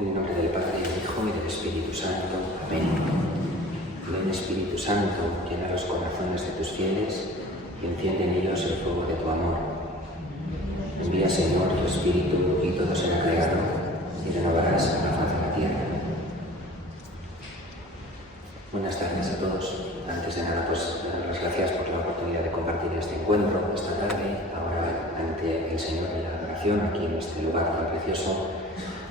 En el nombre del Padre, del Hijo y del Espíritu Santo. Amén. Ven, Espíritu Santo, llena los corazones de tus fieles y enciende en ellos el fuego de tu amor. Envía, Señor, tu Espíritu y todo será creado y renovarás la faz de la tierra. Buenas tardes a todos. Antes de nada, pues dar las gracias por la oportunidad de compartir este encuentro esta tarde, ahora ante el Señor en la oración, aquí en este lugar tan precioso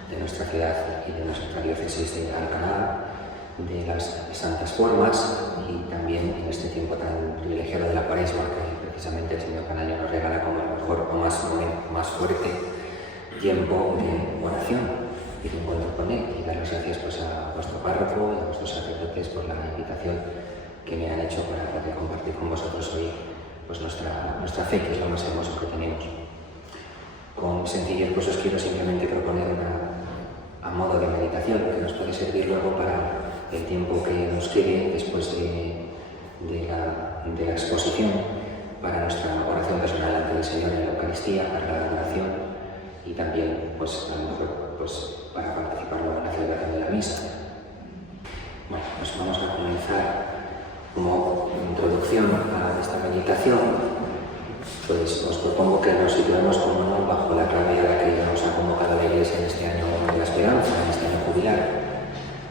de nuestra ciudad y de nuestra diócesis de Alcalá, de las Santas Formas, y también en este tiempo tan privilegiado de la Cuaresma, que precisamente el Señor cada año nos regala como el mejor o más fuerte tiempo de oración y de encuentro con Él. Y dar las gracias pues, a vuestro párroco y a vuestros sacerdotes por la invitación que me han hecho para poder compartir con vosotros hoy pues, nuestra fe, que es lo más hermoso que tenemos. Con sencillez pues os quiero simplemente proponer a modo de meditación que nos puede servir luego para el tiempo que nos quede después de la exposición, para nuestra oración personal ante el Señor en la Eucaristía, para la adoración y también pues, a lo mejor pues, para participar luego en la celebración de la misa. Bueno, pues vamos a comenzar como introducción a esta meditación. Pues os propongo que nos situemos como no bajo la clave a la que nos ha convocado la Iglesia en este año de la esperanza, en este año jubilar.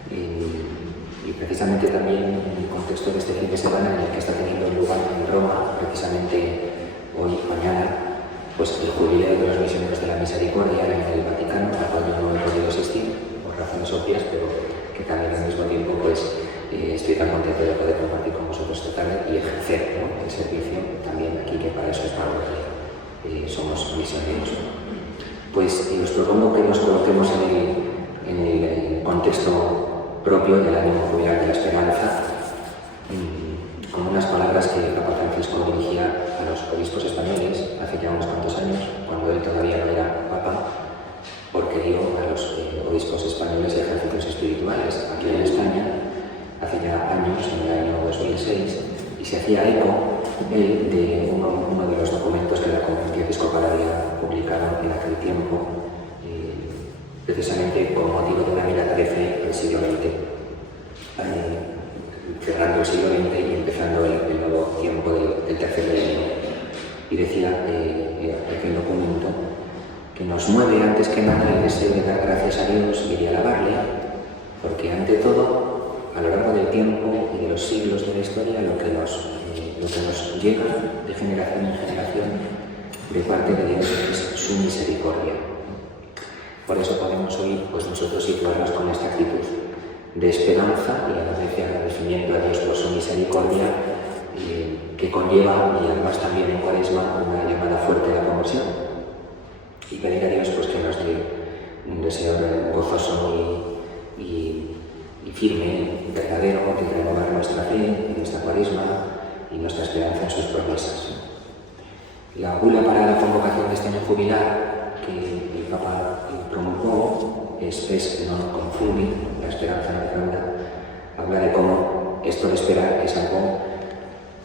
Y precisamente también en el contexto de este fin de semana en el que está teniendo lugar en Roma, precisamente hoy y mañana, pues el jubileo de los misioneros de la Misericordia en el Vaticano, al cual yo no he podido asistir por razones obvias, pero que también al mismo tiempo pues estoy tan contento de poder compartir con vosotros esta tarde y ejercer, ¿no?, el servicio también aquí, que para eso es para lo que somos misioneros. Pues os propongo que nos coloquemos en el contexto propio del año jubilar de la esperanza, con unas palabras que el Papa Francisco dirigía a los obispos españoles hace ya unos cuantos años, cuando él todavía no era Papa, porque dio a los obispos españoles ejercicios espirituales aquí en España hace ya años, en el año 2006, y se hacía eco él de uno de los documentos que la Conferencia Episcopal había publicado en aquel tiempo, precisamente por motivo de una mirada de fe del siglo XX, cerrando el siglo XX y empezando el nuevo tiempo del tercer milenio. Y decía aquel documento que nos mueve antes que nada el deseo de dar gracias a Dios y de alabarle, porque ante todo, a lo largo del tiempo y de los siglos de la historia, lo que nos llega de generación en generación de parte de Dios es su misericordia. Por eso podemos hoy pues, nosotros situarnos con esta actitud de esperanza y a la vez de agradecimiento a Dios por su misericordia, que conlleva, y además también en Cuaresma, una llamada fuerte a la conversión. Y pedir a Dios pues, que nos dé un deseo gozoso y firme, verdadero, de renovar nuestra fe en esta Cuaresma y nuestra esperanza en sus promesas. La bula para la convocación de este año jubilar que el Papa promulgó es "Spes non confundi", la esperanza no defrauda. Habla de cómo esto de esperar es algo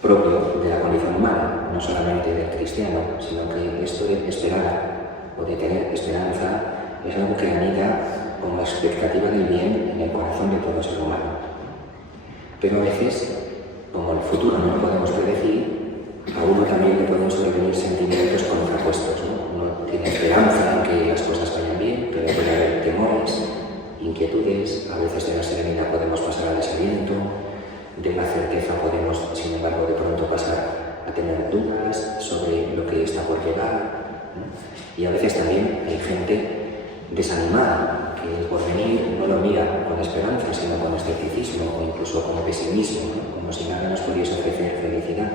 propio de la condición humana, no solamente del cristiano, sino que esto de esperar o de tener esperanza es algo que anida como expectativa del bien en el corazón de todo ser humano. Pero a veces, como el futuro no lo podemos predecir, a uno también le pueden sobrevenir sentimientos contrapuestos, ¿no? Uno tiene esperanza en que las cosas vayan bien, pero puede haber temores, inquietudes, a veces de la serenidad podemos pasar al desaliento, de la certeza podemos, sin embargo, de pronto pasar a tener dudas sobre lo que está por llegar, ¿no? Y a veces también hay gente desanimada, que el porvenir no lo mira con esperanza, sino con escepticismo o incluso con pesimismo, ¿no?, como si nada nos pudiese ofrecer felicidad.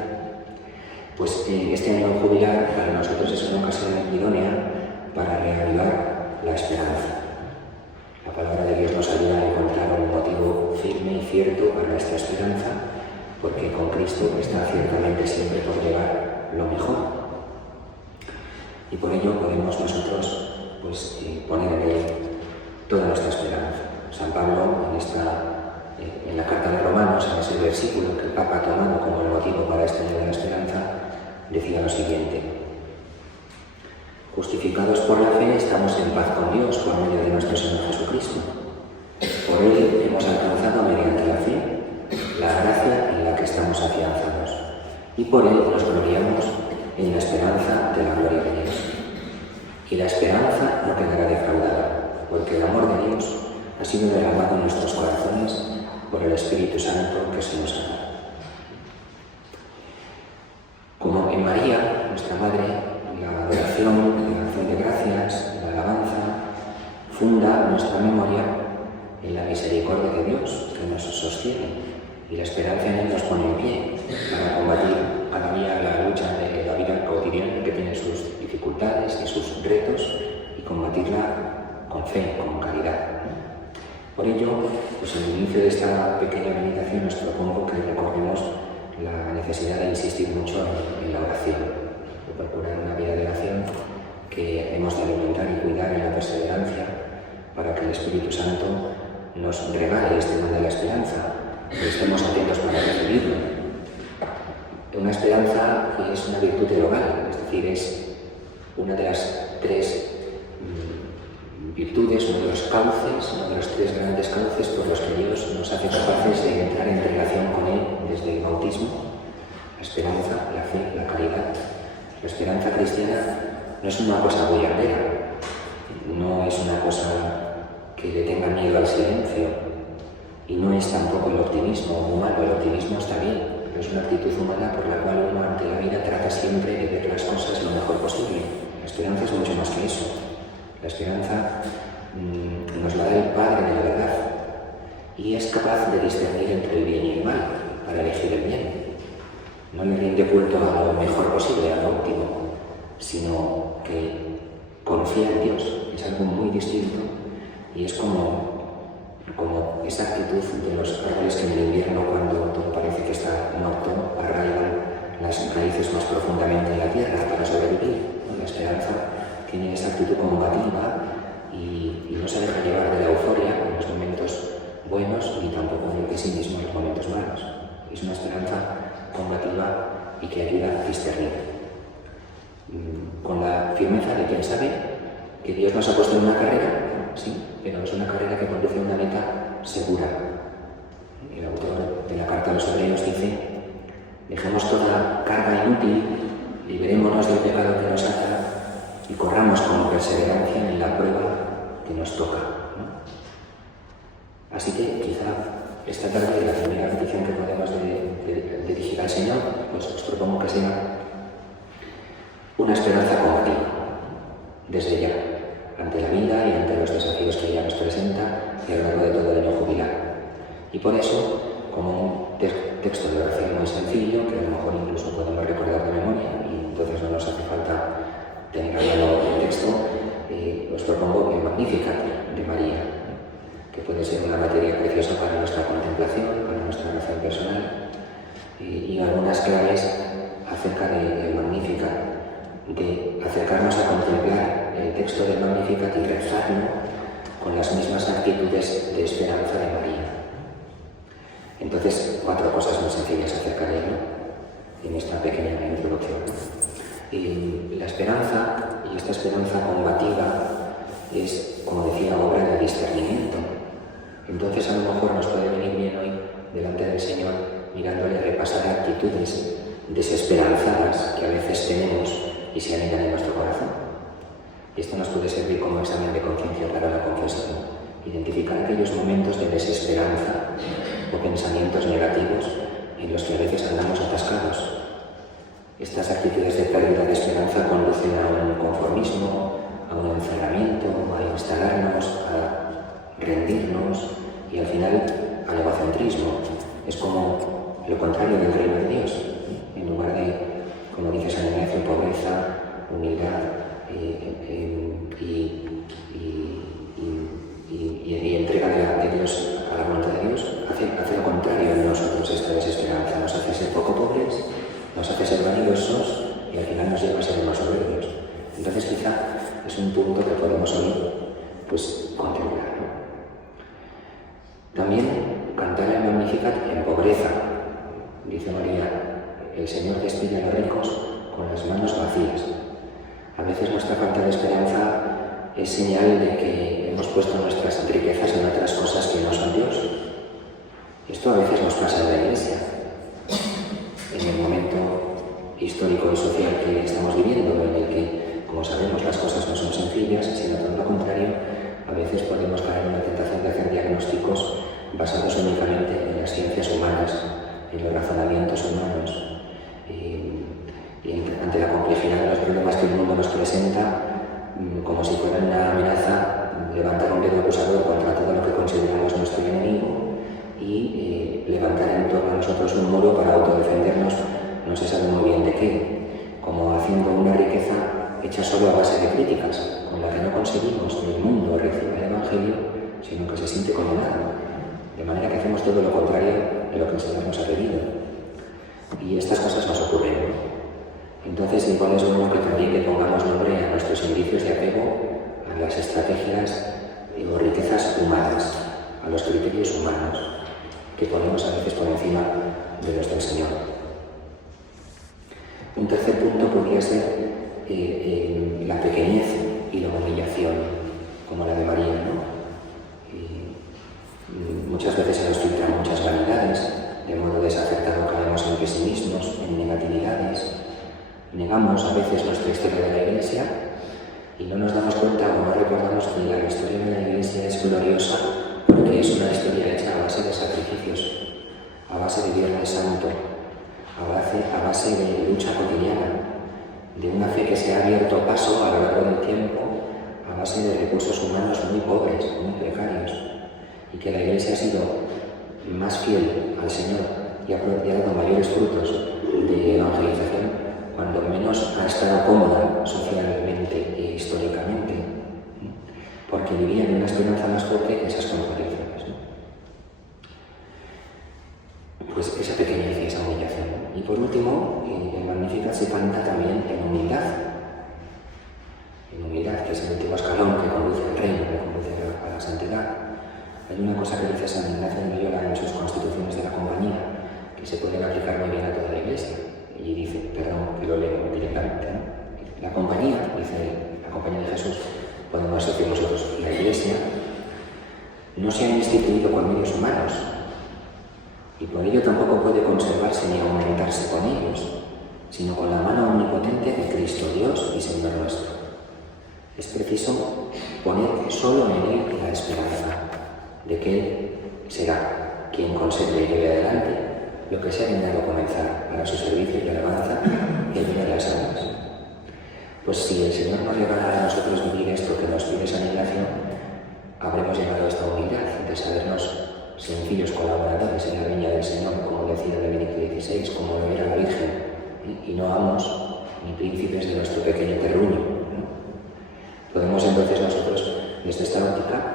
Pues este año jubilar para nosotros es una ocasión idónea para reavivar la esperanza. La palabra de Dios nos ayuda a encontrar un motivo firme y cierto para esta esperanza, porque con Cristo está ciertamente siempre por llegar lo mejor. Y por ello podemos nosotros pues, poner en él toda nuestra esperanza. San Pablo, en la carta de Romanos, en ese versículo que el Papa ha tomado como el motivo para este año de la esperanza, decía lo siguiente: justificados por la fe, estamos en paz con Dios por medio de nuestro Señor Jesucristo, por él nos gloriamos en la esperanza de la gloria de Dios. Y la esperanza no quedará defraudada, porque el amor de Dios ha sido derramado en nuestros corazones por el Espíritu Santo que se nos ha dado. Como en María, nuestra Madre, la adoración, la acción de gracias, la alabanza, funda nuestra memoria en la misericordia de Dios que nos sostiene, y la esperanza en él nos pone en pie para combatir cada día la lucha de la vida cotidiana que tiene sus dificultades y sus retos, y combatirla con fe, con caridad. Por ello, pues en el inicio de esta pequeña meditación os propongo que recordemos la necesidad de insistir mucho en la oración, de procurar una vida de oración que hemos de alimentar y cuidar en la perseverancia para que el Espíritu Santo nos regale este don de la esperanza, que estemos atentos para recibirlo. Una esperanza que es una virtud teologal, es decir, es una de las tres virtudes, uno de los cauces, uno de los tres grandes cauces por los que Dios nos hace capaces de entrar en relación con Él desde el bautismo: la esperanza, la fe, la caridad. La esperanza cristiana no es una cosa boyardera, no es una cosa que le tenga miedo al silencio, y no es tampoco el optimismo humano. El optimismo está bien, pero es una actitud humana por la cual uno ante la vida trata siempre de ver las cosas lo mejor posible. La esperanza es mucho más que eso. La esperanza nos la da el Padre de la verdad, y es capaz de discernir entre el bien y el mal para elegir el bien. No le rinde culto a lo mejor posible, a lo óptimo, sino que confía en Dios. Es algo muy distinto, y es como esa actitud de los árboles que en el invierno, cuando todo parece que está muerto, arraigan las raíces más profundamente en la tierra para sobrevivir. La esperanza tiene esa actitud combativa y no se deja llevar de la euforia en los momentos buenos, ni tampoco del pesimismo en los momentos malos. Es una esperanza combativa y que ayuda a discernir. Con la firmeza de quien sabe que Dios nos ha puesto en una carrera, sí, pero es una carrera que conduce a una meta segura. El autor de la carta a los Hebreos dice: dejemos toda carga inútil, liberémonos del pecado que nos ata y corramos con perseverancia en la prueba que nos toca, ¿no? Así que quizá esta tarde la primera petición que podemos dirigir al Señor, pues os propongo que sea una esperanza combativa, desde ya, ante la vida y ante los desafíos que ella nos presenta y a lo largo de todo el año jubilar. Y por eso, como un texto de oración muy sencillo, que a lo mejor incluso podemos recordar de memoria, y entonces no nos hace falta tener a mano el texto, os propongo el Magnificat de María, que puede ser una materia preciosa para nuestra contemplación, para nuestra oración personal, y algunas claves acerca del Magnificat, de acercarnos a contemplar el texto del Magnificat y rezarlo con las mismas actitudes de esperanza de María. Entonces, 4 cosas muy sencillas acerca de ello en esta pequeña introducción. Y la esperanza, y esta esperanza combativa, es, como decía, obra de discernimiento. Entonces, a lo mejor nos puede venir bien hoy, delante del Señor, mirándole, repasar actitudes desesperanzadas que a veces tenemos y se anidan en nuestro corazón. Y esto nos puede servir como examen de conciencia para la confesión. Identificar aquellos momentos de desesperanza o pensamientos negativos en los que a veces andamos atascados. Estas actitudes de pérdida de esperanza conducen a un conformismo, a un encerramiento, a instalarnos, a rendirnos y al final al egocentrismo. Es como lo contrario del reino de Dios. En lugar de, como dice San Ignacio, pobreza, humildad y entrega de Dios a la voluntad de Dios, hace lo contrario en nosotros esta desesperanza. Nos hace ser poco pobres, nos hace ser vanidosos y al final nos lleva a ser más soberbios. Entonces quizá es un punto que podemos hoy pues contemplar, ¿no? También cantar el Magnificat en pobreza. Dice María: el Señor despide a los ricos con las manos vacías. A veces nuestra falta de esperanza es señal de que hemos puesto nuestras riquezas en otras cosas que no son Dios. Esto a veces nos pasa en la Iglesia. En el momento histórico y social que estamos viviendo, en el que, como sabemos, las cosas no son sencillas, sino todo lo contrario, a veces podemos caer en la tentación de hacer diagnósticos basados únicamente en las ciencias humanas, en los razonamientos humanos, y ante la complejidad de los problemas que el mundo nos presenta, como si fuera una amenaza, levantar un dedo acusador contra todo lo que consideramos nuestro enemigo y levantar en torno a nosotros un muro para autodefendernos, no se sabe muy bien de qué, como haciendo una riqueza hecha solo a base de críticas, con la que no conseguimos que el mundo reciba el Evangelio, sino que se siente condenado, de manera que hacemos todo lo contrario de lo que el Señor nos ha pedido. Y estas cosas nos ocurren, ¿no? Entonces, igual es bueno que también que pongamos nombre a nuestros indicios de apego, a las estrategias o riquezas humanas, a los criterios humanos, que ponemos a veces por encima de los del Señor. Un tercer punto podría ser la pequeñez y la humillación, como la de María, ¿no? Muchas veces se nos filtran muchas vanidades, de modo desacertado caemos en pesimismos, en negatividades. Negamos a veces nuestra historia de la Iglesia y no nos damos cuenta o no recordamos que la historia de la Iglesia es gloriosa porque es una historia hecha a base de sacrificios, a base de Viernes Santo, a base de lucha cotidiana, de una fe que se ha abierto paso a lo largo del tiempo, a base de recursos humanos muy pobres, muy precarios, y que la Iglesia ha sido más fiel al Señor y ha dado mayores frutos de evangelización cuando menos ha estado cómoda socialmente e históricamente, porque vivía en una esperanza más fuerte que esas contradicciones, ¿no? Pues esa pequeñez y esa humillación. Y por último, el Magnificat se canta también en humildad, que es el último escalón que conduce al reino, que conduce a la santidad. Hay una cosa que dice San Ignacio de Loyola en sus constituciones de la compañía, que se pueden aplicar muy bien a toda la Iglesia. Y dice, perdón, que lo leo directamente, ¿no? La compañía, dice la compañía de Jesús, podemos decir nosotros, la Iglesia no se ha instituido con medios humanos y por ello tampoco puede conservarse ni aumentarse con ellos, sino con la mano omnipotente de Cristo Dios y Señor nuestro. Es preciso poner solo en Él la esperanza de que Él será quien conserve y lleve adelante lo que se ha venido a comenzar para su servicio y alabanza y el bien de las almas. Pues si el Señor nos regalara a nosotros vivir esto que nos pide San Ignacio, habremos llegado a esta humildad de sabernos sencillos colaboradores en la viña del Señor, como decía Benedicto XVI, como lo era la Virgen, y no amos ni príncipes de nuestro pequeño terruño, ¿no? Podemos entonces nosotros, desde esta óptica,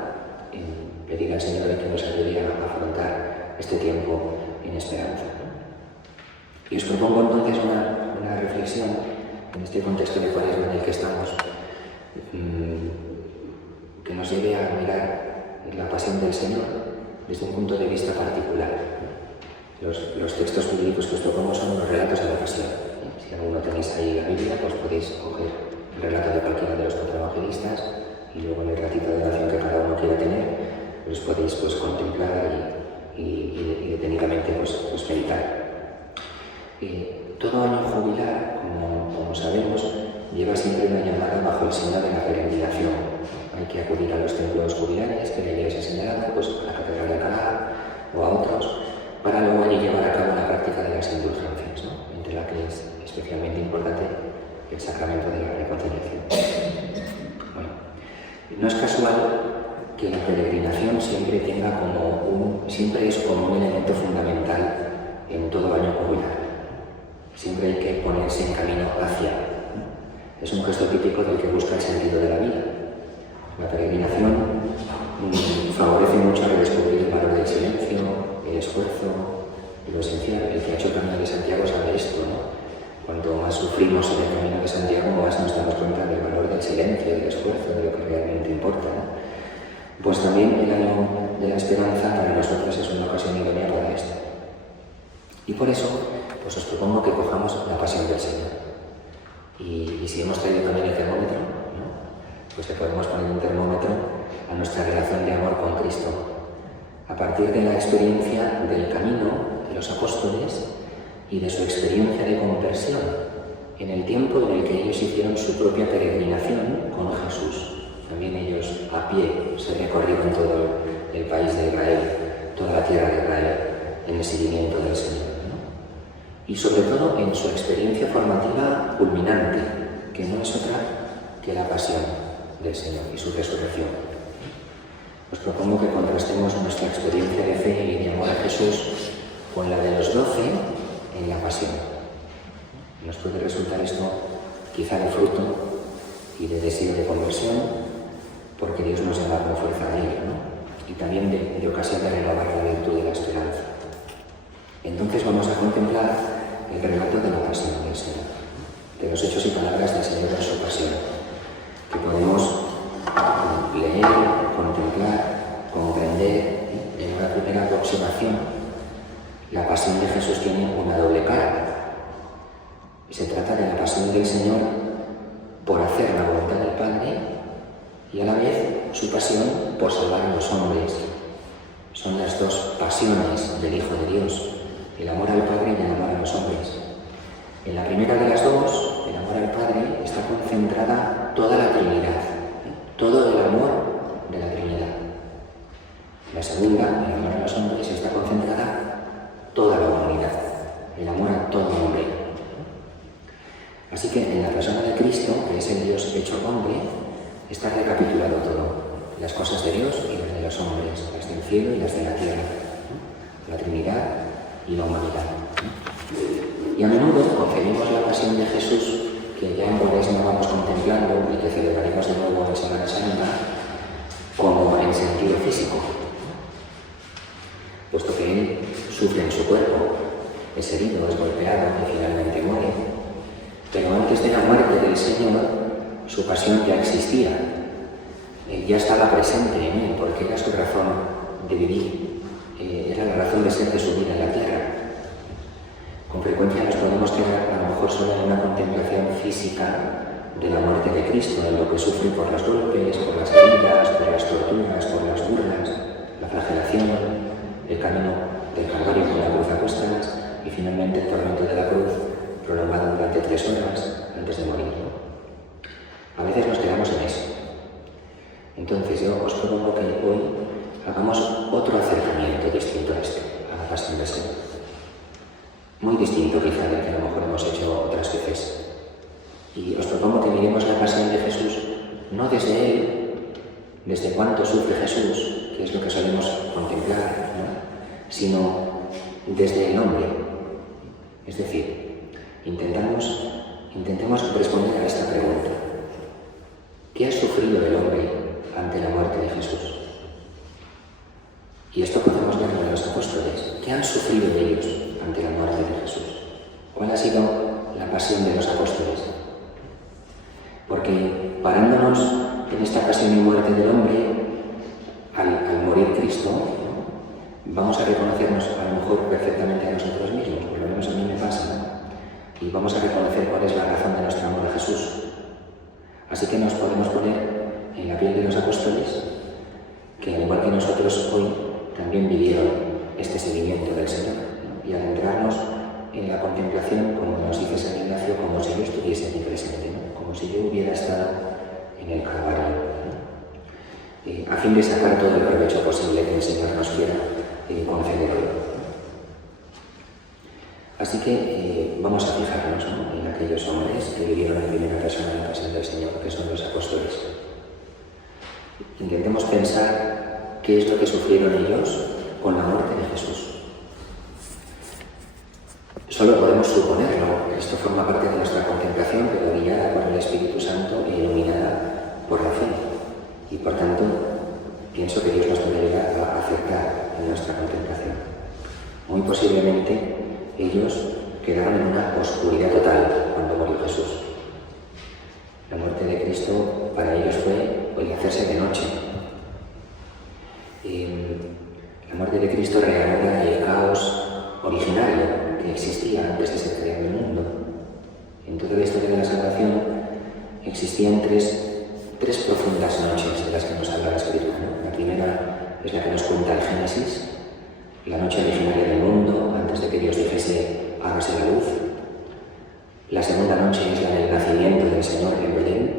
pedir al Señor de que nos ayude a afrontar este tiempo en esperanza, ¿no? Y os propongo entonces una reflexión en este contexto de Cuaresma en el que estamos, que nos lleve a mirar la pasión del Señor desde un punto de vista particular. Los textos bíblicos que os propongo son los relatos de la pasión. Si alguno tenéis ahí la Biblia, pues podéis coger el relato de cualquiera de los cuatro evangelistas y luego en el ratito de oración que cada uno quiera tener, los podéis pues contemplar y detenidamente pues meditar. Todo año jubilar, como sabemos, lleva siempre una llamada bajo el signo de la peregrinación. Hay que acudir a los templos jubilares que la Iglesia ha señalado, pues a la Catedral de Alcalá o a otros, para luego allí llevar a cabo la práctica de las indulgencias, ¿no? Entre la que es especialmente importante el sacramento de la reconciliación. Bueno, no es casual que la peregrinación siempre es como un elemento fundamental en todo año jubilar. Siempre hay que ponerse en camino hacia. Es un gesto típico del que busca el sentido de la vida. La peregrinación favorece mucho a redescubrir el valor del silencio, el esfuerzo, lo esencial. El que ha hecho el Camino de Santiago sabe esto, ¿no? Cuanto más sufrimos en el Camino de Santiago, más nos damos cuenta del valor del silencio, del esfuerzo, de lo que realmente importa, ¿no? Pues también el año de la esperanza para nosotros es una ocasión idónea para esto. Y por eso, pues os propongo que cojamos la pasión del Señor. Y si hemos traído también el termómetro, ¿no? Pues le podemos poner un termómetro a nuestra relación de amor con Cristo. A partir de la experiencia del camino de los apóstoles y de su experiencia de conversión, en el tiempo en el que ellos hicieron su propia peregrinación con Jesús. También ellos a pie se recorrieron todo el país de Israel, toda la tierra de Israel, en el seguimiento del Señor, ¿no? Y sobre todo en su experiencia formativa culminante, que no es otra que la pasión del Señor y su resurrección. Os propongo que contrastemos nuestra experiencia de fe y de amor a Jesús con la de los 12 en la pasión. Nos puede resultar esto quizá de fruto y de deseo de conversión, porque Dios nos llama con fuerza a ello, ¿no? Y también de ocasión de renovar la virtud de la esperanza. Entonces vamos a contemplar el relato de la pasión del Señor, de los hechos y palabras del Señor en su pasión, que podemos leer, contemplar, comprender. En una primera aproximación, la pasión de Jesús tiene una doble cara. Se trata de la pasión del Señor por hacer la voluntad del Padre y a la vez su pasión por salvar a los hombres. Son las dos pasiones del Hijo de Dios, el amor al Padre y el amor a los hombres. En la primera de las dos, el amor al Padre, está concentrada toda la Trinidad, todo el amor de la Trinidad. En la segunda, el amor a los hombres, está concentrada toda la humanidad, el amor a todo hombre. Así que en la persona de Cristo, que es el Dios hecho hombre, está recapitulado todo. Las cosas de Dios y las de los hombres, las del cielo y las de la tierra, la Trinidad y la humanidad. Y a menudo concebimos la pasión de Jesús, que ya en Cuaresma vamos contemplando y que celebraremos de nuevo en Semana Santa, como en sentido físico, puesto que Él sufre en su cuerpo, es herido, es golpeado y finalmente muere. Pero antes de la muerte del Señor, su pasión ya existía, ya estaba presente en Él, porque era su razón de vivir, era la razón de ser de su vida en la tierra. Con frecuencia nos podemos quedar a lo mejor solo en una contemplación física de la muerte de Cristo, en lo que sufre por los golpes, por las heridas, por las torturas, por las burlas, la flagelación, el camino del Calvario con la cruz a cuestas y finalmente el tormento de la cruz prolongado durante 3 horas antes de morir. A veces nos quedamos en eso. Entonces yo os propongo que hoy hagamos otro acercamiento distinto a este, a la pasión del Señor. Muy distinto quizá del que a lo mejor hemos hecho otras veces. Y os propongo que miremos la pasión de Jesús no desde Él, desde cuánto sufre Jesús, que es lo que solemos contemplar, ¿no? Sino desde el hombre. Es decir, intentemos responder a esta pregunta. ¿Qué ha sufrido el hombre ante la muerte de Jesús? Y esto podemos verlo en los apóstoles. ¿Qué han sufrido ellos ante la muerte de Jesús? ¿Cuál ha sido la pasión de los apóstoles? Porque parándonos en esta pasión y muerte del hombre, al morir Cristo, ¿no?, vamos a reconocernos a lo mejor perfectamente a nosotros mismos, por lo menos a mí me pasa, ¿no? Y vamos a reconocer cuál es la razón de nuestro amor a Jesús. Así que nos podemos poner en la piel de los apóstoles, que al igual que nosotros hoy también vivieron este seguimiento del Señor, ¿no? Y adentrarnos en la contemplación, como nos dice San Ignacio, como si yo estuviese aquí presente, ¿no? Como si yo hubiera estado en el Calvario, ¿no? A fin de sacar todo el provecho posible que el Señor nos quiera conceder hoy. Así que vamos a fijarnos, ¿no?, en aquellos hombres que vivieron en primera persona la pasión del Señor, que son los apóstoles. Intentemos pensar qué es lo que sufrieron ellos con la muerte de Jesús. Solo podemos suponerlo, esto forma parte de nuestra contemplación, pero guiada por el Espíritu Santo e iluminada por la fe. Y por tanto, pienso que Dios nos puede llegar a acercar en nuestra contemplación. Muy posiblemente ellos quedaron en una oscuridad total cuando murió Jesús. La muerte de Cristo para ellos fue el hacerse de noche. La muerte de Cristo reanuda el caos originario que existía antes de ser creado el mundo. En toda la historia de la salvación existían tres profundas noches de las que nos habla la Escritura, ¿no? La primera es la que nos cuenta el Génesis, la noche originaria del mundo, antes de que Dios dijese hágase la luz. La segunda noche es la del nacimiento del Señor en Belén,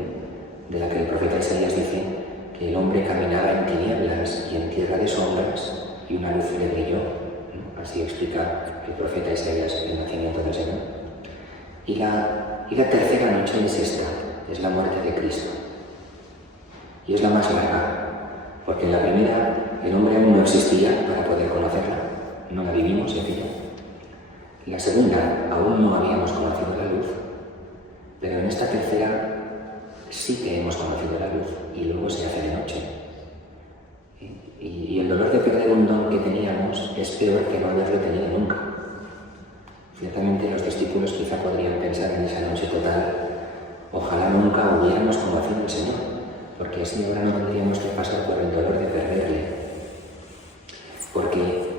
de la que el profeta Isaías dice que el hombre caminaba en tinieblas y en tierra de sombras y una luz le brilló. Así explica el profeta Isaías el nacimiento del Señor. Y la tercera noche es esta, es la muerte de Cristo. Y es la más larga, porque en la primera el hombre aún no existía para poder conocerla, no la vivimos y aquello. En la segunda aún no habíamos conocido la luz, pero en esta tercera sí que hemos conocido la luz y luego se hace de noche. Y el dolor de perder un don que teníamos es peor que no haberlo tenido nunca. Ciertamente los discípulos quizá podrían pensar en esa noche total, ojalá nunca hubiéramos conocido al Señor, porque así ahora no tendríamos que pasar por el dolor de perderle. Porque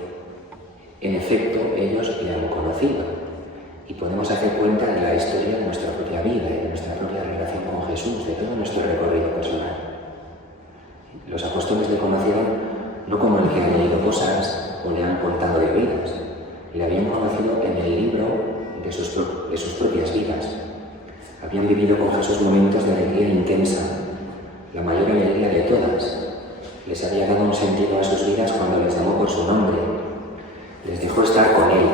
en efecto ellos le han conocido y podemos hacer cuenta de la historia de nuestra propia vida y de nuestra propia relación con Jesús, de todo nuestro recorrido personal. Los apóstoles le conocieron no como el que han leído cosas o le han contado de oídas, le habían conocido en el libro de sus propias vidas. Habían vivido con Jesús momentos de alegría intensa, la mayor alegría de todas. Les había dado un sentido a sus vidas cuando les llamó por su nombre, les dejó estar con Él.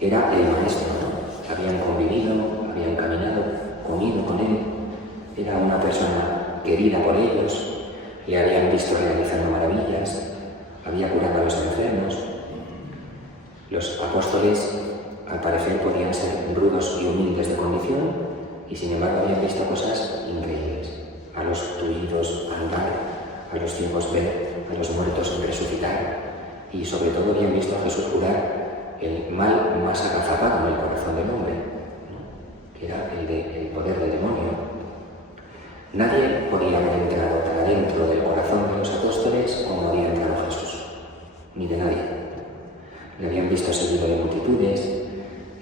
Era el Maestro, ¿no? Habían convivido, habían caminado, comido con Él. Era una persona querida por ellos, le habían visto realizando maravillas, había curado a los enfermos. Los apóstoles, al parecer, podían ser rudos y humildes de condición y, sin embargo, habían visto cosas increíbles. A los tullidos andar, a los ciegos ver, a los muertos resucitar y, sobre todo, habían visto a Jesús curar el mal más agazapado en el corazón del hombre, ¿no? Que era el poder del demonio. Nadie podía haber entrado tan adentro del corazón de los apóstoles como había entrado Jesús, ni de nadie. Le habían visto seguido de multitudes,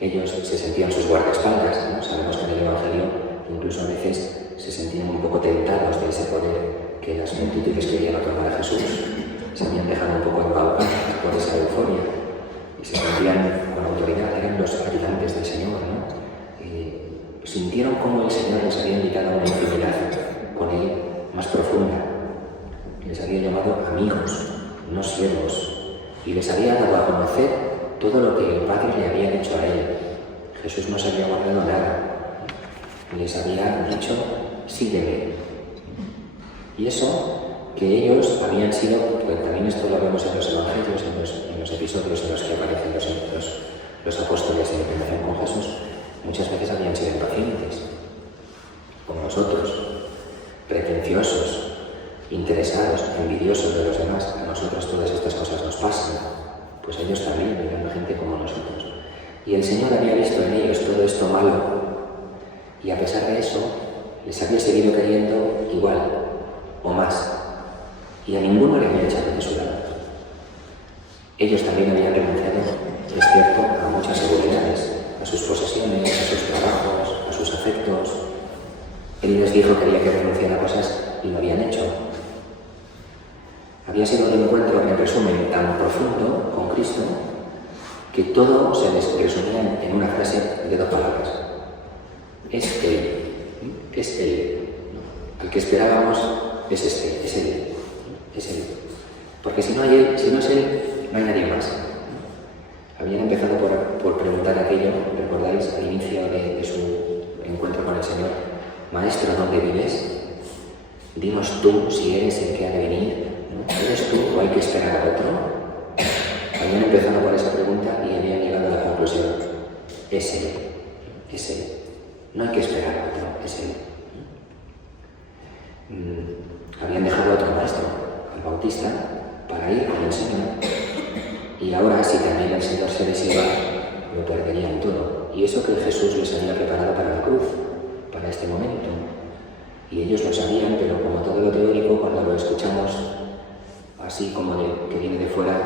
ellos se sentían sus guardaespaldas, ¿no? Sabemos que en el Evangelio incluso a veces se sentían un poco tentados de ese poder que las multitudes querían otorgar a Jesús. Se habían dejado un poco embaucar por esa euforia y se sentían con autoridad, eran los habitantes del Señor, ¿no? Sintieron cómo el Señor les había invitado a una intimidad con Él más profunda. Les había llamado amigos, no siervos, y les había dado a conocer todo lo que el Padre le había dicho a Él. Jesús no se había guardado nada. Les había dicho, sígueme. Y eso, que ellos habían sido, porque también esto lo vemos en los Evangelios, en los episodios en los que aparecen los apóstoles en relación con Jesús, muchas veces habían sido impacientes, como nosotros, pretenciosos, interesados, envidiosos de los demás. A nosotros todas estas cosas nos pasan, pues ellos también eran gente como nosotros. Y el Señor había visto en ellos todo esto malo, y a pesar de eso, les había seguido queriendo igual, o más, y a ninguno le había echado de su lado. Ellos también habían renunciado, es cierto, a muchas seguridades, a sus posesiones, a sus trabajos, a sus afectos. Él les dijo que había que renunciar a cosas y lo habían hecho. Había sido un encuentro, en resumen, tan profundo con Cristo que todo se les resumía en una frase de 2 palabras. Es Él, es Él. Al que esperábamos es este, es Él, es Él. Porque si no es Él, no hay nadie más. Habían empezado por preguntar aquello, ¿recordáis? Al inicio de su encuentro con el Señor: Maestro, ¿dónde vives? Dinos tú si eres el que ha de venir, ¿no? ¿Eres tú o hay que esperar a otro? Habían empezado por esa pregunta y habían llegado a la conclusión: es Él, es Él. No hay que esperar a otro, es Él. Habían dejado a otro maestro, al Bautista, para ir con el Señor. Y ahora, si también el Señor se les iba, lo perderían todo. Y eso que Jesús les había preparado para la cruz, para este momento. Y ellos lo sabían, pero como todo lo teórico, cuando lo escuchamos así como que viene de fuera,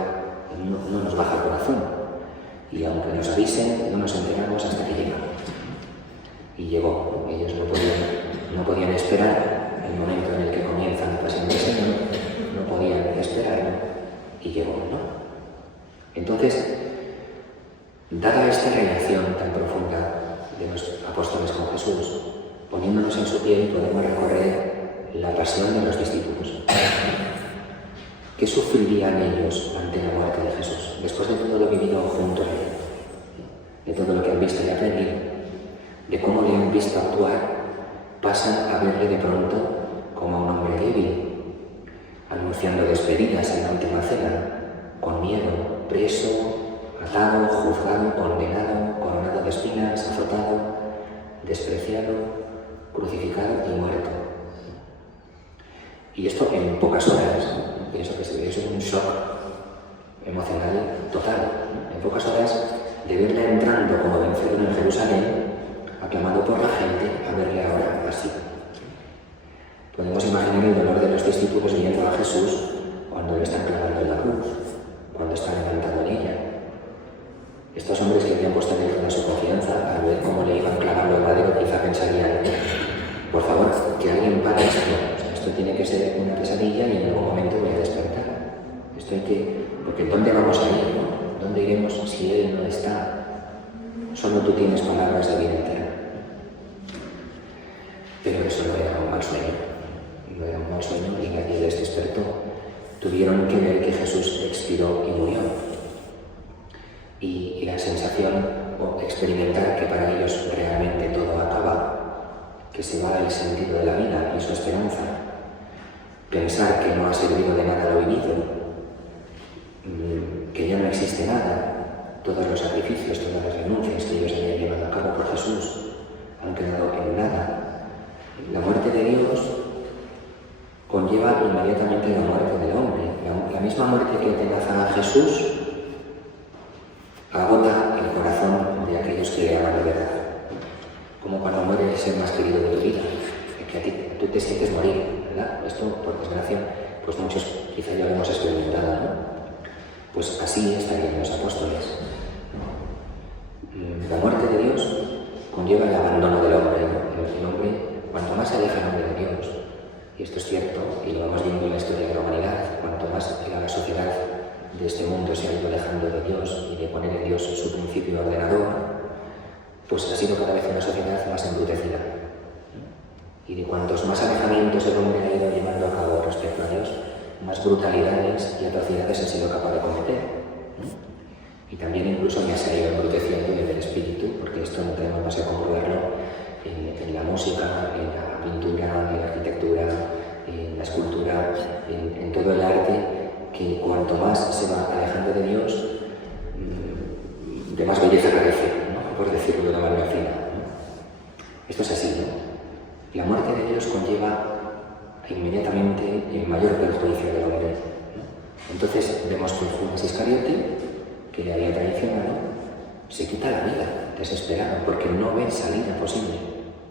no nos baja el corazón. Y aunque nos avisen, no nos enteramos hasta que llega. Y llegó. Ellos no podían esperar el momento en el que comienza la pasión del Señor, no podían esperarlo, y llegó, ¿no? Entonces, dada esta relación tan profunda de los apóstoles con Jesús. Poniéndonos en su piel podemos recorrer la pasión de los discípulos. ¿Qué sufrirían ellos ante la muerte de Jesús? Después de todo lo vivido junto a él, de todo lo que han visto y aprendido, de cómo le han visto actuar, pasan a verle de pronto como a un hombre débil, anunciando despedidas en la última cena, con miedo, preso, atado, juzgado, condenado, coronado de espinas, azotado, despreciado, crucificado y muerto. Y esto en pocas horas, pienso que eso es un shock emocional total. En pocas horas de verle entrando como vencedor en Jerusalén, aclamado por la gente, a verle ahora así. Podemos imaginar el dolor de los discípulos viendo a Jesús cuando lo están clavando en la cruz, cuando está levantado en ella. Estos hombres que habían puesto en él toda su confianza, al ver cómo le iban clavando el madero, quizá pensarían: por favor, que alguien pare esto. Esto tiene que ser una pesadilla y en algún momento voy a despertar. Esto hay que... Porque ¿dónde vamos a ir? ¿No? ¿Dónde iremos si Él no está? Solo tú tienes palabras de vida eterna. Pero eso no era un mal sueño. No era un mal sueño y nadie les despertó. Tuvieron que ver que Jesús expiró y murió. Y la sensación, o experimentar que para ellos realmente todo acaba, que se va el sentido de la vida y su esperanza, pensar que no ha servido de nada lo vivido, que ya no existe nada, todos los sacrificios, todas las renuncias que ellos habían llevado a cabo por Jesús han quedado en nada. La muerte de Dios conlleva inmediatamente la muerte del hombre. La misma muerte que atenaza a Jesús agota el corazón de aquellos que le aman de verdad. Como cuando muere el ser más querido de tu vida, que a ti tú te sientes morir, ¿verdad? Esto, por desgracia, pues muchos quizá ya lo hemos experimentado, ¿no? Pues así estarían los apóstoles. La muerte de Dios conlleva el abandono del hombre, ¿no? El hombre, cuanto más se aleja el hombre de Dios, y esto es cierto, y lo vamos viendo en la historia de la humanidad, cuanto más la sociedad de este mundo se ha ido alejando de Dios y de poner en Dios su principio ordenador, pues ha sido cada vez una sociedad más embrutecida. Y de cuantos más alejamientos el hombre ha ido llevando a cabo respecto a Dios, más brutalidades y atrocidades ha sido capaz de cometer. Y también incluso ya se ha ido embruteciendo desde el espíritu, porque esto no tenemos más que comprobarlo en la música, en la pintura, en la arquitectura, en la escultura, en todo el arte, que cuanto más se va alejando de Dios, de más belleza carece, ¿no? Por decirlo de una manera fina, ¿no? Esto es así, ¿no? La muerte de Dios conlleva inmediatamente el mayor perjuicio del hombre, ¿no? Entonces vemos que Judas Iscariote, que le había traicionado, se quita la vida desesperado porque no ve salida posible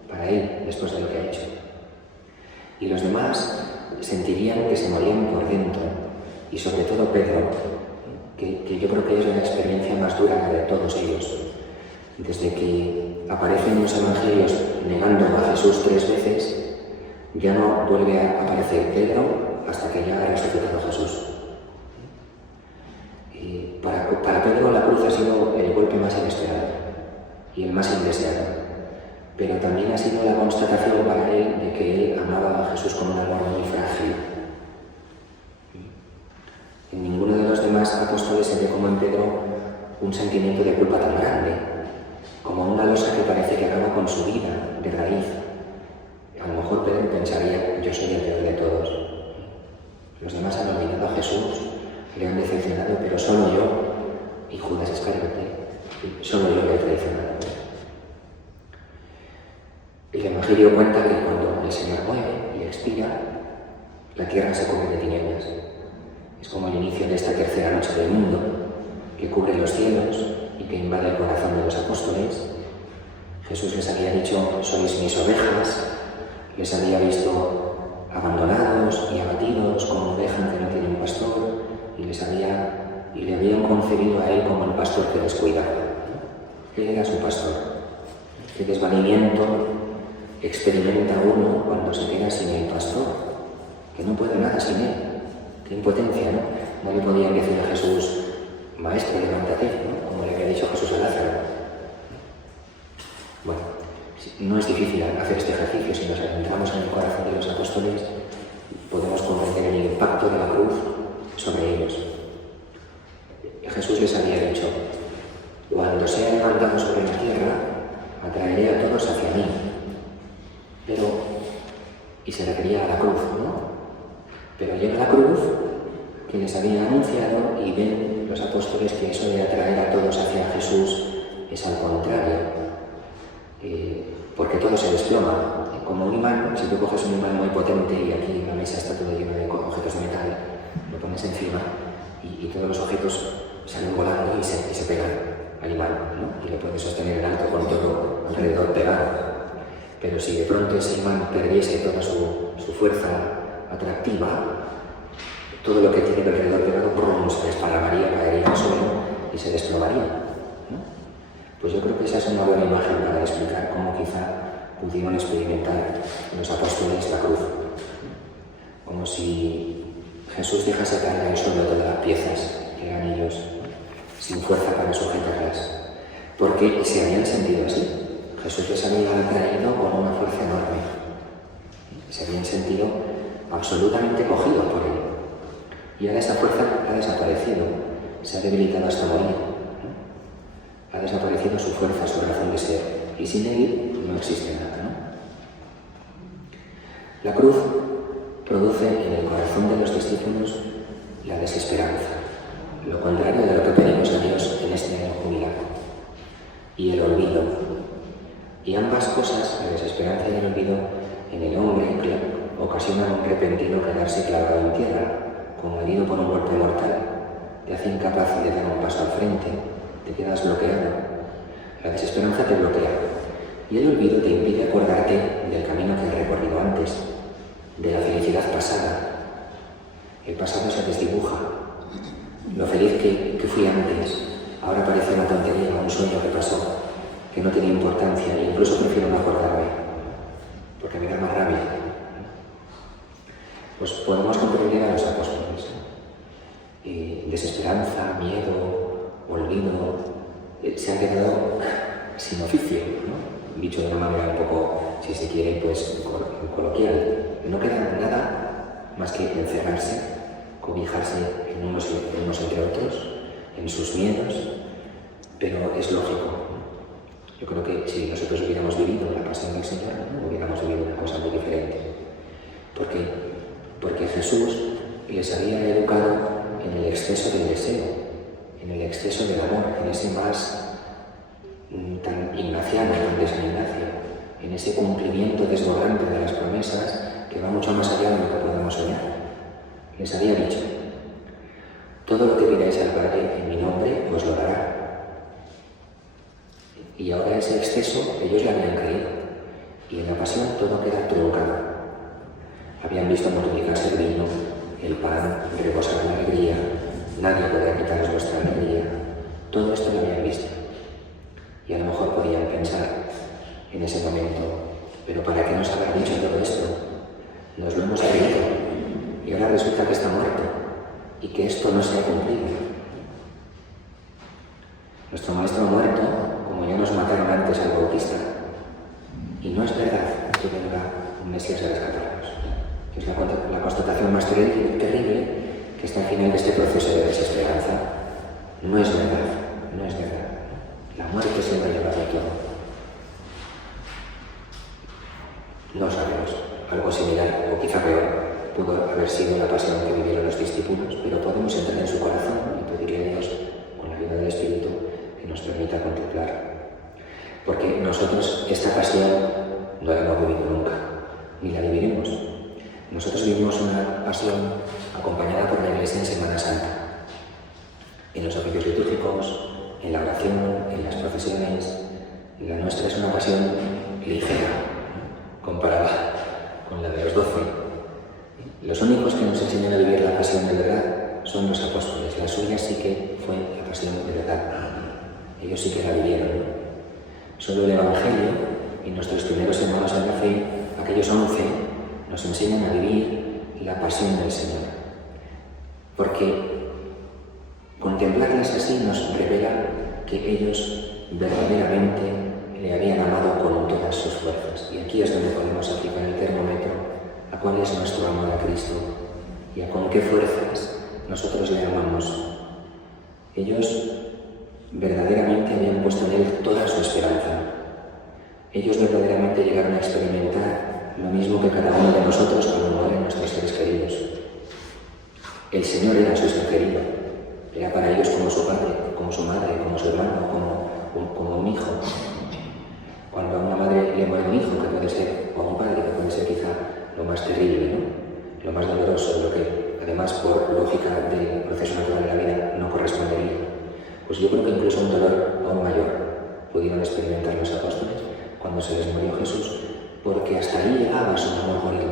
para él después de lo que ha hecho. Y los demás sentirían que se morían por dentro, y sobre todo Pedro, que yo creo que es la experiencia más dura de todos ellos. Desde que aparecen en los evangelios negando a Jesús 3 veces, ya no vuelve a aparecer Pedro hasta que ya ha resucitado Jesús. Y para Pedro la cruz ha sido el golpe más inesperado y el más indeseado, pero también ha sido la constatación para él de que él amaba a Jesús con un amor muy frágil. En ninguno de los demás apóstoles se ve como en Pedro un sentimiento de culpa tan grande, como una losa que parece que acaba con su vida de raíz. A lo mejor Pedro pensaría: yo soy el peor de todos. Los demás han olvidado a Jesús, le han decepcionado, pero solo yo, y Judas Iscariote, solo yo le he traicionado. El Evangelio cuenta que cuando el Señor muere y expira, la tierra se cubre de tinieblas. Es como el inicio de esta tercera noche del mundo, que cubre los cielos y que invade el corazón de los apóstoles. Jesús les había dicho: sois mis ovejas, les había visto abandonados y abatidos como ovejas que no tienen pastor, y le habían concebido a él como el pastor que les cuidaba. Él era su pastor. Qué desvanimiento experimenta uno cuando se queda sin el pastor, que no puede nada sin él. Qué impotencia, ¿no? No le podían decir a Jesús: maestro, levántate, ¿no? Como le había dicho Jesús a Lázaro. Bueno, No es difícil hacer este ejercicio. Si nos adentramos en el corazón de los apóstoles, podemos comprender el impacto de la cruz sobre ellos. Jesús les había dicho: cuando sea levantado sobre la tierra, atraeré a todos hacia mí. Y se refería a la cruz, ¿no? Pero llega la cruz que les había anunciado y ven los apóstoles que eso de atraer a todos hacia Jesús es al contrario, porque todo se desploma. Como un imán, si tú coges un imán muy potente y aquí la mesa está todo lleno de objetos de metal, lo pones encima y todos los objetos salen volando y se pegan al imán, ¿no? Y lo puedes sostener en alto con todo alrededor pegado. Pero si de pronto ese imán perdiese toda su fuerza atractiva, todo lo que tiene alrededor pegado se desparramaría, caería al suelo y se desplomaría, ¿no? Pues yo creo que esa es una buena imagen para explicar cómo quizá pudieron experimentar los apóstoles la cruz. Como si Jesús dejase caer al suelo todas las piezas que eran ellos, sin fuerza para sujetarlas, porque se habían sentido así. Jesús les había atraído con una fuerza enorme. Se habían sentido absolutamente cogidos por él. Y ahora esa fuerza ha desaparecido, se ha debilitado hasta morir, ¿no? Ha desaparecido su fuerza, su razón de ser. Y sin él no existe nada, ¿no? La cruz produce en el corazón de los discípulos la desesperanza, lo contrario de lo que pedimos a Dios en este año jubilado, y el olvido. Y ambas cosas, la desesperanza y el olvido, en el hombre ocasionan un repentino quedarse clavado en tierra, como herido por un golpe mortal. Te hace incapaz de dar un paso al frente, te quedas bloqueado. La desesperanza te bloquea y el olvido te impide acordarte del camino que has recorrido antes, de la felicidad pasada. El pasado se desdibuja. Lo feliz que fui antes ahora parece una tontería, un sueño que pasó, que no tiene importancia, e incluso prefiero no acordarme, porque me da más rabia. Pues podemos comprender a los apóstoles. Desesperanza, miedo, olvido, se han quedado sin oficio, ¿no? Dicho de una manera un poco, si se quiere, pues coloquial. No queda nada más que encerrarse, cobijarse en unos entre otros, en sus miedos, pero es lógico. Yo creo que si nosotros hubiéramos vivido la pasión del Señor, ¿no? Hubiéramos vivido una cosa muy diferente. ¿Por qué? Porque Jesús les había educado en el exceso del deseo, en el exceso del amor, en ese más tan ignaciano, tan de San Ignacio, en ese cumplimiento desbordante de las promesas que va mucho más allá de lo que podemos soñar. Les había dicho: todo lo que pidáis al Padre en mi nombre os lo dará. Y ahora ese exceso ellos le habían creído, y en la pasión todo queda truncado. Habían visto multiplicarse el vino, el pan, rebosar la alegría, nadie podrá quitaros vuestra alegría. Todo esto lo habían visto. Y a lo mejor podían pensar en ese momento: pero ¿para qué nos habrá dicho todo esto? Nos lo hemos creído, y ahora resulta que está muerto, y que esto no se ha cumplido. Nuestro Maestro ha muerto, como ya nos mataron antes al Bautista, y no es verdad que venga un Mesías a rescatarnos. Es la constatación más terrible que está al final de este proceso de desesperanza. No es verdad, no es verdad. La muerte siempre lleva a todo. No sabemos. Algo similar, o quizá peor, pudo haber sido la pasión que vivieron los discípulos, pero podemos entrar en su corazón y pedirle a Dios, con la ayuda del Espíritu, que nos permita contemplar. Porque nosotros esta pasión no la hemos vivido nunca, ni la viviremos. Nosotros vivimos una pasión acompañada por la Iglesia en Semana Santa, en los oficios litúrgicos, en la oración, en las procesiones. La nuestra es una pasión ligera, comparada con la de los 12. Los únicos que nos enseñan a vivir la pasión de verdad son los apóstoles. La suya sí que fue la pasión de verdad. Ellos sí que la vivieron. Solo el Evangelio y nuestros primeros hermanos en la fe, aquellos 11, nos enseñan a vivir la pasión del Señor. Porque contemplarlas así nos revela que ellos verdaderamente le habían amado con todas sus fuerzas. Y aquí es donde podemos aplicar el termómetro a cuál es nuestro amor a Cristo y a con qué fuerzas nosotros le amamos. Ellos verdaderamente habían puesto en Él toda su esperanza. Ellos verdaderamente llegaron a experimentar lo mismo que cada uno de nosotros cuando mueren nuestros seres queridos. El Señor era su ser querido, era para ellos como su padre, como su madre, como su hermano, como un hijo. Cuando a una madre le muere un hijo, que puede ser, o a un padre, que puede ser quizá lo más terrible, ¿no? Lo más doloroso, lo que además por lógica del proceso natural de la vida no correspondería. Pues yo creo que incluso un dolor aún mayor pudieron experimentar los apóstoles cuando se les murió Jesús, porque hasta ahí llegaba su amor por Él.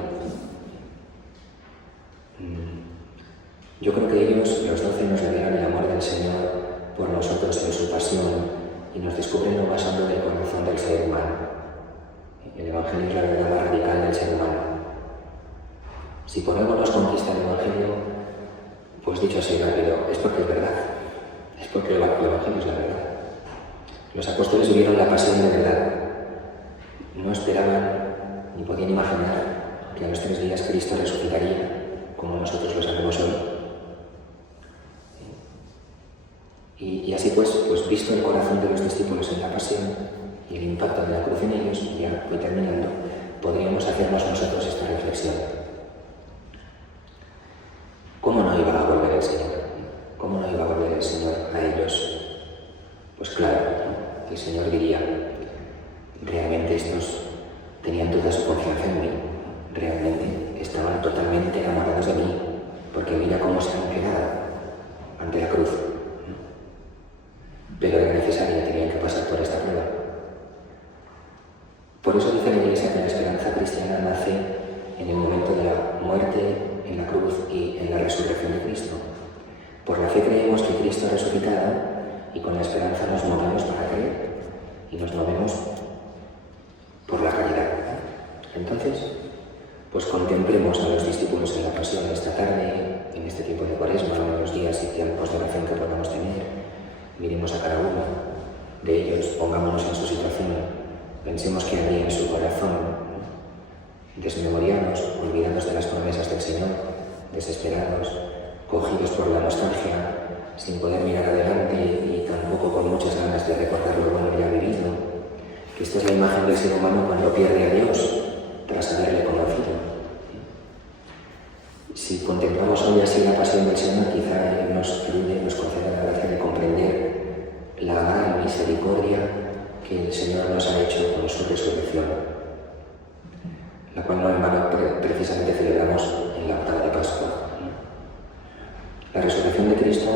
Yo creo que ellos, los 12, nos dieron el amor del Señor por nosotros en su pasión y nos descubren lo más hondo del corazón del ser humano. El Evangelio es la verdad más radical del ser humano. Si por algo nos conquista el Evangelio, pues dicho así rápido, es porque es verdad. Es porque el Evangelio es la verdad. Los apóstoles vivieron la pasión de verdad. No esperaban ni podían imaginar que a los 3 días Cristo resucitaría, como nosotros lo sabemos hoy. Y así pues, visto el corazón de los discípulos en la pasión y el impacto de la cruz en ellos, ya voy terminando, podríamos hacernos nosotros esta reflexión. ¿Cómo no iba a volver el Señor? ¿Cómo no iba a volver el Señor a ellos? Pues claro, el Señor diría, realmente estos tenían toda su confianza en mí, realmente estaban totalmente enamorados de mí, porque mira cómo se han quedado ante la cruz. Pero era necesaria, tenían que pasar por esta prueba. Por eso dice la Iglesia que la esperanza cristiana nace en el momento de la muerte, en la cruz y en la resurrección de Cristo. Por la fe creemos que Cristo ha resucitado y con la esperanza nos movemos para creer y nos movemos por la caridad. Entonces, pues contemplemos a los discípulos en la pasión esta tarde, en este tiempo de Cuaresma, en los días y tiempos de oración que podamos tener. Miremos a cada uno de ellos, pongámonos en su situación, pensemos que había en su corazón, desmemoriados, olvidados de las promesas del Señor, desesperados, cogidos por la nostalgia, sin poder mirar adelante y tampoco con muchas ganas de recordar lo bueno ya vivido, que esta es la imagen del ser humano cuando pierde a Dios tras haberle conocido. Si contemplamos hoy así la pasión del Señor, quizá Él nos ayude, nos conceda la gracia de comprender la gran misericordia que el Señor nos ha hecho con su resurrección, la cual no en vano precisamente celebramos en la octava de Pascua. La resurrección de Cristo,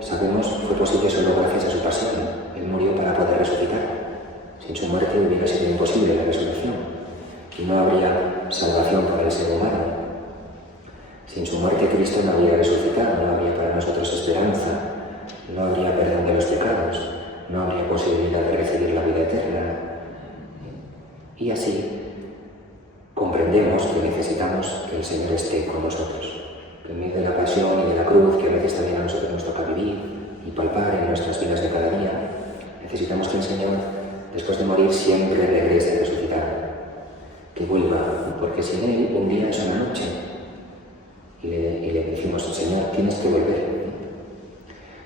sabemos, fue posible solo gracias a su pasión. Él murió para poder resucitar. Sin su muerte hubiera sido imposible la resurrección y no habría salvación para el ser humano. Sin su muerte Cristo no habría resucitado, no habría para nosotros esperanza, no habría perdón de los pecados, no habría posibilidad de recibir la vida eterna. Y así comprendemos que necesitamos que el Señor esté con nosotros. Que en medio de la pasión y de la cruz, que a veces también a nosotros nos toca vivir y palpar en nuestras vidas de cada día, necesitamos que el Señor, después de morir, siempre regrese resucitado. Que vuelva, porque sin Él un día es una noche. Y le decimos, Señor, tienes que volver.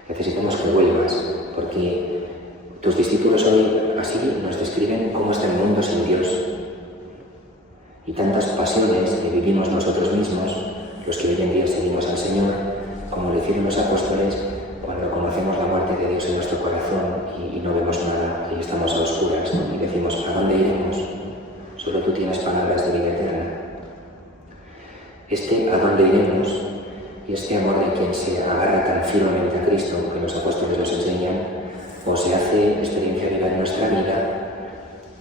Necesitamos que vuelvas, porque tus discípulos hoy así nos describen cómo está el mundo sin Dios. Y tantas pasiones que vivimos nosotros mismos, los que hoy en día seguimos al Señor, como lo hicieron los apóstoles, cuando conocemos la muerte de Dios en nuestro corazón y no vemos nada y estamos a oscuras, ¿no? Y decimos, ¿a dónde iremos? Solo tú tienes palabras de vida eterna. Este a dónde iremos y este amor de quien se agarra tan firmemente a Cristo, que los apóstoles nos enseñan, o se hace experiencia viva en nuestra vida,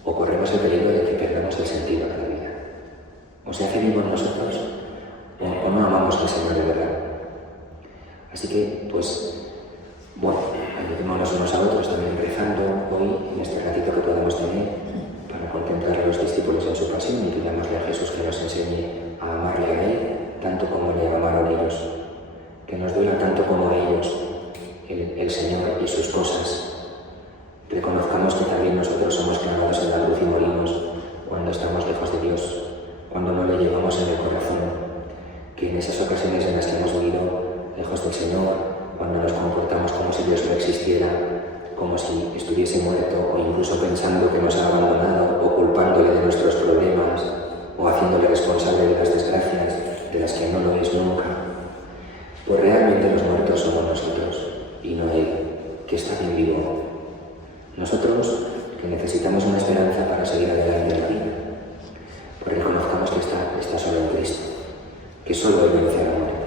o corremos el peligro de que perdamos el sentido de la vida. O se hace vivo en nosotros, o no amamos al Señor de verdad. Así que, pues, bueno, ayudémonos unos a otros también rezando hoy, en este ratito que podamos tener, para contemplar a los discípulos en su pasión y pidámosle a Jesús que nos enseñe a amarle a Él tanto como le amaron ellos, que nos duela tanto como a ellos el Señor y sus cosas. Reconozcamos reconozcamos que también nosotros somos clavados en la cruz y morimos cuando estamos lejos de Dios, cuando no le llevamos en el corazón, que en esas ocasiones en las que hemos vivido lejos del Señor, cuando nos comportamos como si Dios no existiera, como si estuviese muerto, o incluso pensando que nos ha abandonado, o culpándole de nuestros problemas, o haciéndole responsable de las desgracias de las que no lo es nunca, pues realmente los muertos somos nosotros, y no Él, que está bien vivo. Nosotros, que necesitamos una esperanza para seguir adelante en la vida, pues reconozcamos que está solo en Cristo, que solo Él vence a la muerte.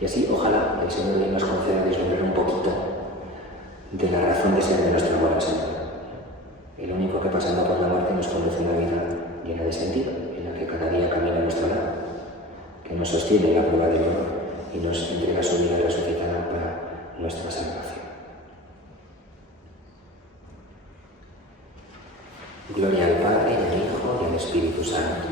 Y así, ojalá el Señor nos conceda deslumbrar un poquito de la razón de ser de nuestro amor al Señor. El único que pasando por la muerte nos conduce a una vida llena de sentido, en la que cada día camina a nuestro lado, que nos sostiene en la prueba del amor y nos entrega su vida resucitada para nuestra salvación. Gloria al Padre, y al Hijo, y al Espíritu Santo.